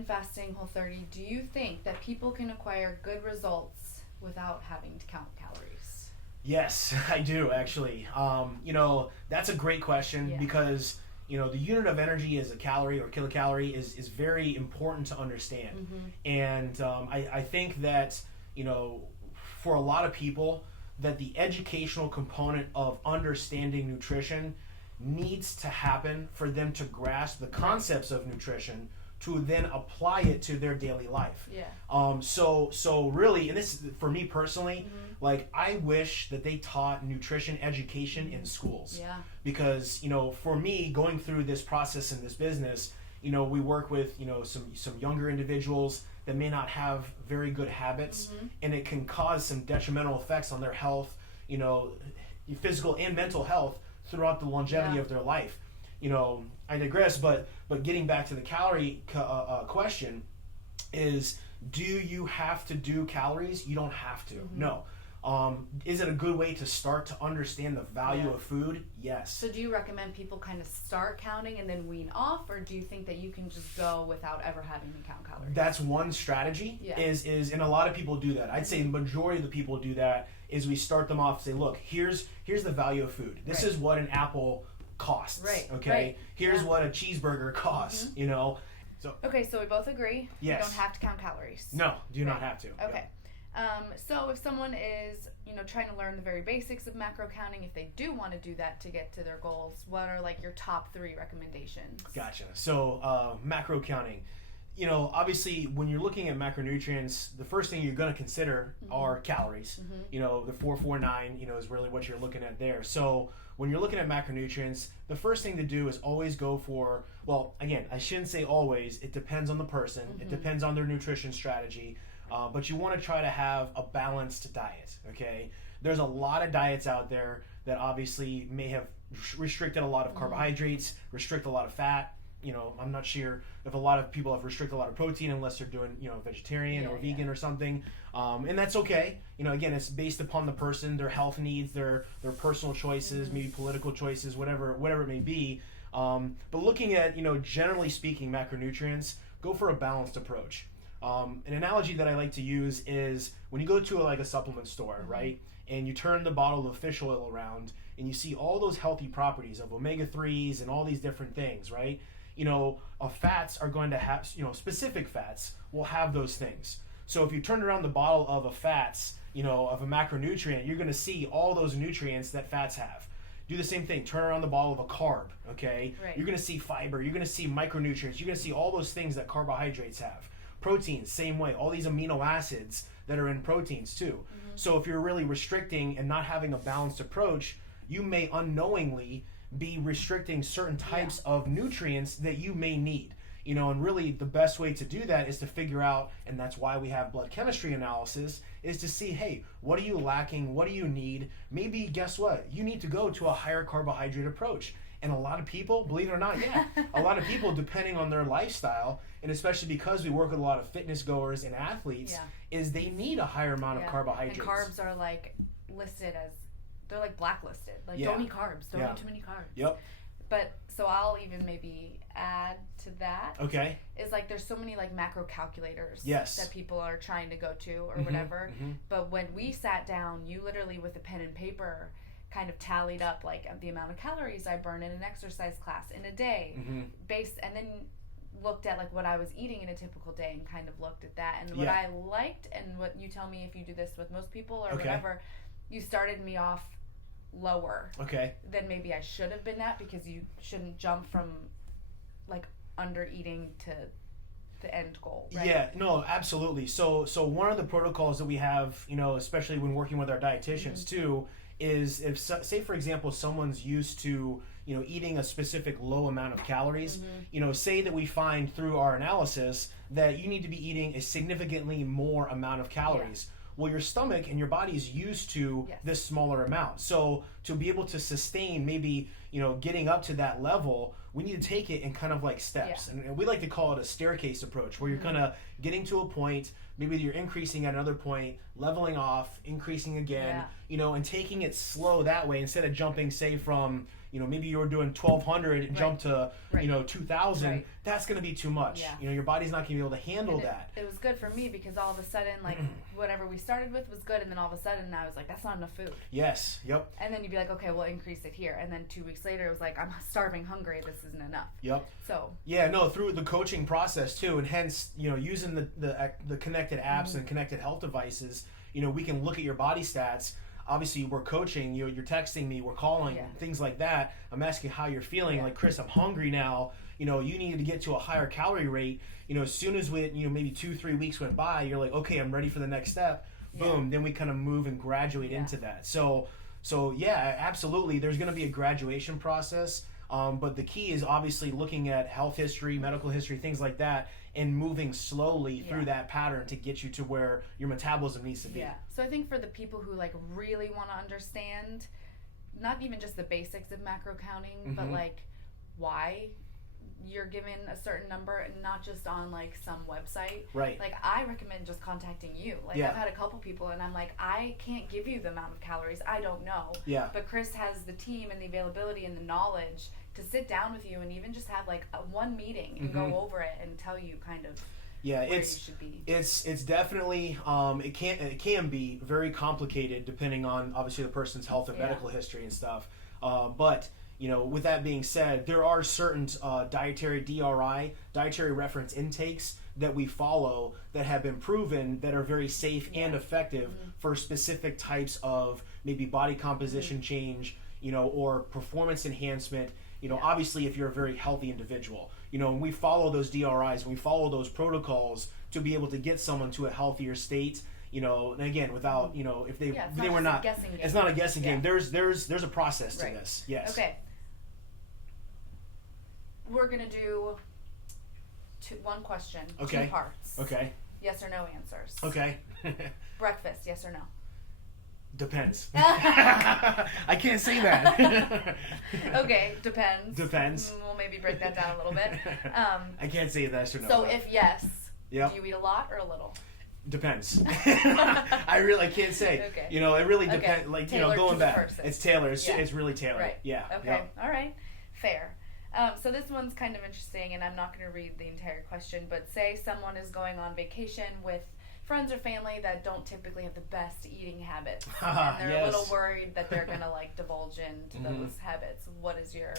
intermittent fasting, Whole30, do you think that people can acquire good results without having to count calories? Yes, I do actually. That's a great question because the unit of energy as a calorie or kilocalorie is very important to understand. And I think that, for a lot of people, that the educational component of understanding nutrition needs to happen for them to grasp the concepts of nutrition to then apply it to their daily life. So really, and this for me personally, like I wish that they taught nutrition education in schools. Because for me, going through this process in this business, we work with some younger individuals that may not have very good habits, and it can cause some detrimental effects on their health, physical and mental health throughout the longevity of their life. I digress, but getting back to the calorie question is, do you have to do calories? You don't have to. No. Is it a good way to start to understand the value of food? Yes. So do you recommend people kind of start counting and then wean off, or do you think that you can just go without ever having to count calories? That's one strategy. And a lot of people do that. I'd say the majority of the people do that. Is we start them off and say, look, here's the value of food. This is what an apple costs. Okay. Here's what a cheeseburger costs. So okay, so we both agree. Yes. You don't have to count calories. No, do not have to. Okay. So if someone is, trying to learn the very basics of macro counting, if they do want to do that to get to their goals, what are like your top 3 recommendations? Gotcha. So macro counting. Obviously, when you're looking at macronutrients, the first thing you're going to consider are calories. The 449, is really what you're looking at there. So when you're looking at macronutrients, the first thing to do is always go for, well, again, I shouldn't say always. It depends on the person. It depends on their nutrition strategy. But you want to try to have a balanced diet, okay? There's a lot of diets out there that obviously may have restricted a lot of carbohydrates, restrict a lot of fat. I'm not sure if a lot of people have restricted a lot of protein unless they're doing, vegetarian or vegan or something. And that's okay. Again, it's based upon the person, their health needs, their personal choices, maybe political choices, whatever it may be. But looking at, generally speaking, macronutrients, go for a balanced approach. An analogy that I like to use is when you go to a supplement store, right? And you turn the bottle of fish oil around and you see all those healthy properties of omega-3s and all these different things, right? Fats are going to have, specific fats will have those things. So if you turn around the bottle of a fats, of a macronutrient, you're going to see all those nutrients that fats have. Do the same thing. Turn around the bottle of a carb, okay? Right. You're going to see fiber. You're going to see micronutrients. You're going to see all those things that carbohydrates have. Proteins, same way. All these amino acids that are in proteins too. So if you're really restricting and not having a balanced approach, you may unknowingly be restricting certain types of nutrients that you may need. And really the best way to do that is to figure out, and that's why we have blood chemistry analysis, is to see, hey, what are you lacking? What do you need? Maybe, guess what? You need to go to a higher carbohydrate approach. And a lot of people, believe it or not, a lot of people, depending on their lifestyle, and especially because we work with a lot of fitness goers and athletes, is they need a higher amount of carbohydrates. And carbs are listed as, they're blacklisted. Don't eat carbs. Don't eat too many carbs. Yep. But so I'll even maybe add to that. Okay. Is there's so many macro calculators that people are trying to go to or whatever. But when we sat down, you literally with a pen and paper kind of tallied up the amount of calories I burn in an exercise class in a day, and then looked at what I was eating in a typical day and kind of looked at that and what I liked, and what you tell me if you do this with most people or whatever, you started me off lower than maybe I should have been at, because you shouldn't jump from under eating to the end goal, right? Yeah, no, absolutely. So one of the protocols that we have, especially when working with our dietitians too, is if, say for example, someone's used to, eating a specific low amount of calories, say that we find through our analysis that you need to be eating a significantly more amount of calories. Well, your stomach and your body is used to this smaller amount. So to be able to sustain maybe, getting up to that level, we need to take it in kind of like steps. And we like to call it a staircase approach, where you're kind of getting to a point, maybe you're increasing at another point, leveling off, increasing again, and taking it slow that way, instead of jumping, say, from, maybe you were doing 1,200 and jump to, 2,000. Right. That's going to be too much. Your body's not going to be able to handle that. It was good for me because all of a sudden, like, whatever we started with was good, and then all of a sudden I was like, that's not enough food. Yes. Yep. And then you'd be like, okay, we'll increase it here. And then 2 weeks later, it was like, I'm starving hungry. This isn't enough. Yep. So. Yeah, no, through the coaching process too, and hence, using the connected apps and connected health devices, we can look at your body stats. Obviously, we're coaching, you're texting me, we're calling, things like that. I'm asking how you're feeling. Like, Chris, I'm hungry now. You need to get to a higher calorie rate. As soon as maybe 2-3 weeks went by, you're like, okay, I'm ready for the next step. Boom. Then we kind of move and graduate into that. So yeah, absolutely. There's going to be a graduation process. But the key is obviously looking at health history, medical history, things like that, and moving slowly through that pattern to get you to where your metabolism needs to be. Yeah. So I think for the people who like really want to understand, not even just the basics of macro counting, but like why you're given a certain number, and not just on like some website. Right. Like, I recommend just contacting you. Like, I've had a couple people and I'm like, I can't give you the amount of calories. I don't know. Yeah. But Chris has the team and the availability and the knowledge to sit down with you and even just have like one meeting and go over it and tell you kind of where you should be. It's definitely it can be very complicated depending on obviously the person's health and medical history and stuff. But with that being said, there are certain dietary reference intakes that we follow that have been proven that are very safe and effective for specific types of maybe body composition change, or performance enhancement. Obviously, if you're a very healthy individual, and we follow those DRIs, and we follow those protocols to be able to get someone to a healthier state. And again, without, if they were not, it's not a guessing game. There's a process to this. Yes. Okay. We're gonna do one question, 2 parts. Okay. Yes or no answers. Okay. Breakfast, yes or no? Depends. I can't say that. Okay, depends. Depends. We'll maybe break that down a little bit. I can't say yes or no. So if yes, do you eat a lot or a little? Depends. I really can't say. Okay. It really depends. Like, tailored going back. person. It's tailored. It's really tailored. Right. Yeah. Okay. Yep. All right. Fair. So this one's kind of interesting, and I'm not going to read the entire question, but say someone is going on vacation with friends or family that don't typically have the best eating habits, and they're a little worried that they're going to like divulge into those habits. What is your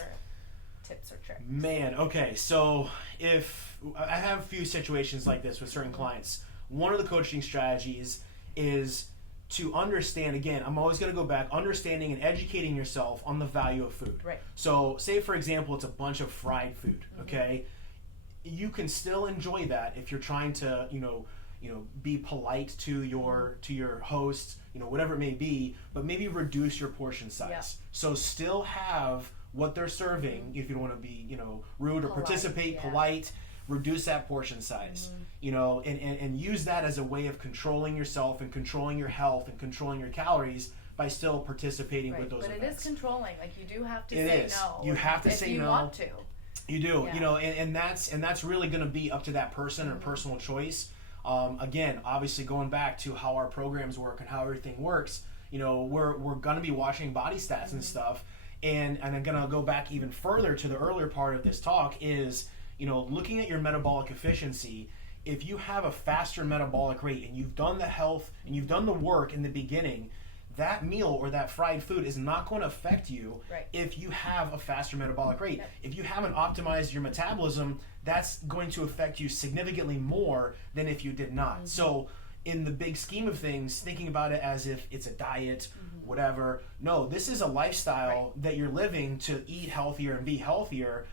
tips or tricks? Man, okay. So if I have a few situations like this with certain clients, one of the coaching strategies is to understand, again, I'm always going to go back, understanding and educating yourself on the value of food. Right. So say, for example, it's a bunch of fried food, okay? You can still enjoy that if you're trying to, be polite to your host, whatever it may be, but maybe reduce your portion size. Yeah. So still have what they're serving if you don't want to be, rude or participate, polite. Reduce that portion size, and use that as a way of controlling yourself and controlling your health and controlling your calories by still participating with those events. But it is controlling. Like, you do have to say no. You have to say no. If you want to. You do, and that's really going to be up to that person or personal choice. Again, obviously going back to how our programs work and how everything works, we're going to be watching body stats and stuff. And I'm going to go back even further to the earlier part of this talk is, looking at your metabolic efficiency. If you have a faster metabolic rate and you've done the health and you've done the work in the beginning, that meal or that fried food is not going to affect you if you have a faster metabolic rate. Yep. If you haven't optimized your metabolism, that's going to affect you significantly more than if you did not. So in the big scheme of things, thinking about it as if it's a diet, whatever, no, this is a lifestyle that you're living to eat healthier and be healthier.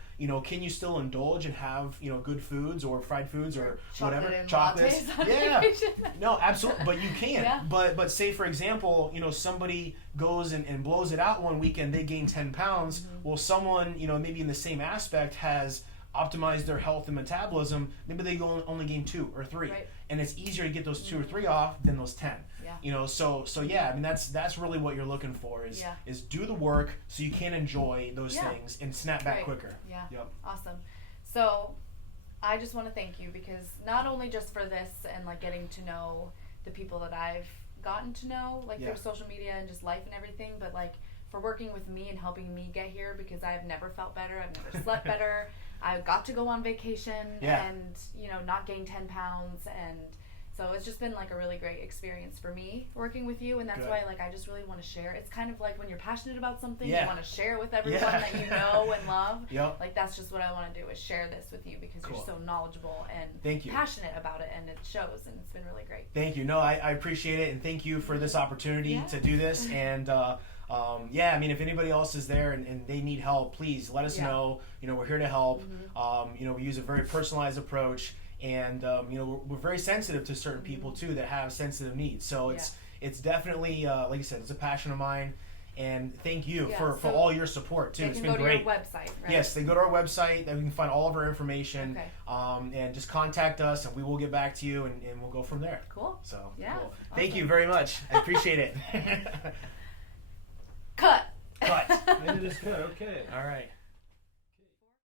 Can you still indulge and have, good foods or fried foods or whatever? Chocolates. Yeah. No, absolutely. But you can. Yeah. But say, for example, somebody goes and blows it out one weekend, they gain 10 pounds. Well, someone, maybe in the same aspect has optimize their health and metabolism, maybe they only gain 2 or 3, and it's easier to get those 2 or 3 off than those 10. So yeah, I mean that's really what you're looking for is do the work so you can enjoy those things and snap back quicker. Yeah. Yep. Awesome. So I just want to thank you, because not only just for this and like getting to know the people that I've gotten to know like through social media and just life and everything, but like for working with me and helping me get here, because I've never felt better, I've never slept better, I got to go on vacation and not gain 10 pounds, and so it's just been like a really great experience for me working with you, and that's why like I just really want to share. It's kind of like when you're passionate about something, you want to share it with everyone that you know and love. Like that's just what I want to do, is share this with you, because you're so knowledgeable and passionate about it, and it shows, and it's been really great. Thank you. No, I appreciate it, and thank you for this opportunity to do this. And I mean, if anybody else is there and they need help, please let us know. We're here to help. We use a very personalized approach. And we're very sensitive to certain people too that have sensitive needs. So it's definitely like I said, it's a passion of mine. And thank you for all your support too. It's been great. They can go to your website, right? Yes, they go to our website. Then we can find all of our information. And just contact us, and we will get back to you, and we'll go from there. Cool. So cool. Awesome. Thank you very much. I appreciate it. Cut. Cut. It is cut. Okay. All right.